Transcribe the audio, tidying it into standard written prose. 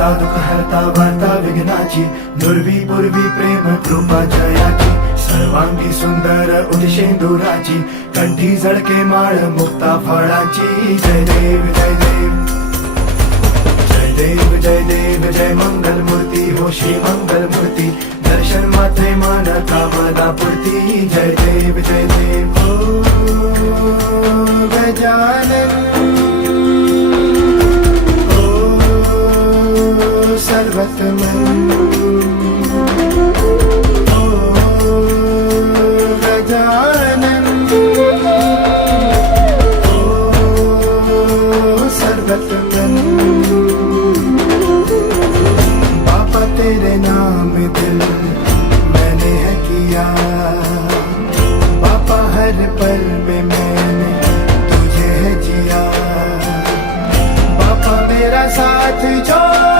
दाता दुःख हरता वार्ता विघ्नाची, नुरवी पूर्वी प्रेम कृपा जयाची, सर्वांगी सुंदर उदिशेंदुराची, कंठी झळके माळ मुक्ता फळाची. जय देव जय देव जय देव जय देव जय मंगल मूर्ती हो श्री मंगल मूर्ती, दर्शन मात्रे मन कामना पूर्ती. जय देव जय देव ओ गजानन ओ सर्वतमन.